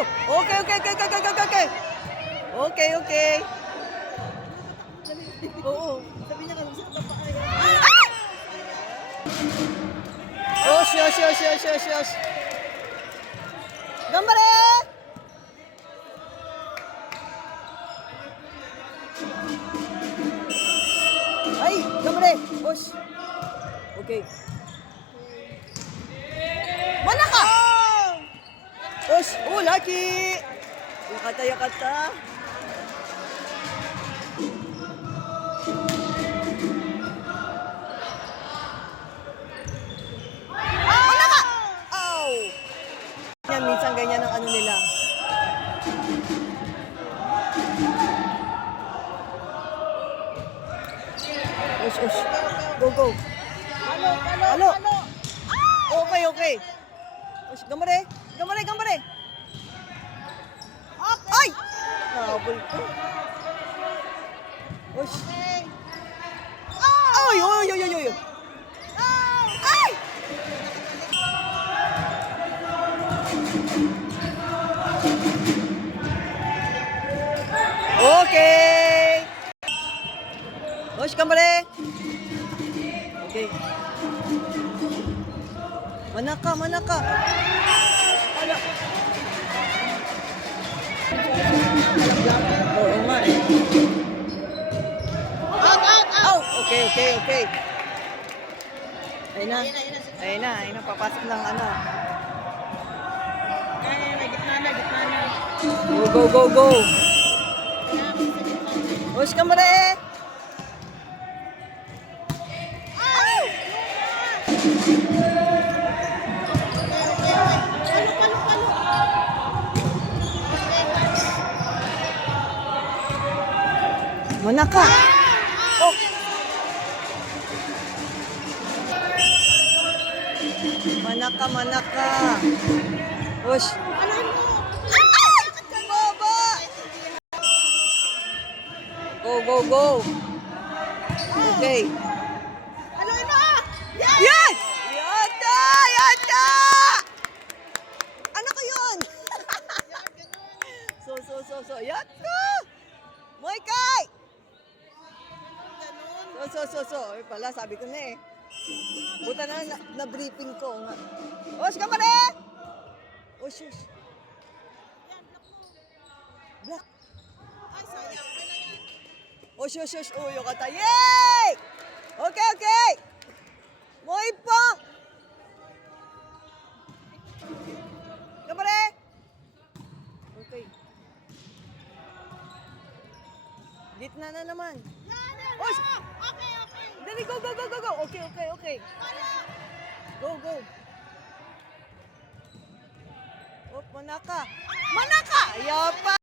Okay, okay, okay, okay, okay, okay, okay. Okay, okay. Oo. Sabi niya kasi sa babae. Yosh, yosh, yosh, yosh, yosh, yosh. Gambare! Ay, gambare! Yosh. Okay. Mana ka? Yosh, oh, lucky! Yakata, yakata. Mana ka? Ow! Yan, minsan ganyan ang ano nila. Yosh, yosh. Go, go. Halo, halo, Halo. halo. Okay, okay. Yosh, gambare! Gambare, gambare! Ay! Nahabol ko. Yosh. Okay. Ay, oy, oy, oy, oy. Ay! Okay. Yosh, gambare. Okay. Manaka, manaka. Ala. Oo nga eh. Out, out, out. Oh, okay, okay, okay. Ayun na. Ayun na, ayun na. Ayun na, ayun na. Papasok ng ano. Ay, gitna na, gitna na. Go, go, go, go. Yosh, gambare. Palo, palo, palo. Manaka. Oh. Manaka, manaka. Yosh. Alam mo. Ay! Baba! Go, go, go. Okay. Halo, ino. Yes! Yan! Yata! Yata! Ano ko yun? So. Yata! Moikay! So. Ay pala, sabi ko na eh. Buta na briefing ko nga. Osh, kamare! Osh. Black. Ay, sayang. Osh. Oh, yung kata. Yay! Okay. Moipang! Kamare! Okay. Gitna na naman. Osh! Okay, okay. Dali, go. Okay. Go. Oh, manaka. Manaka! Yapa!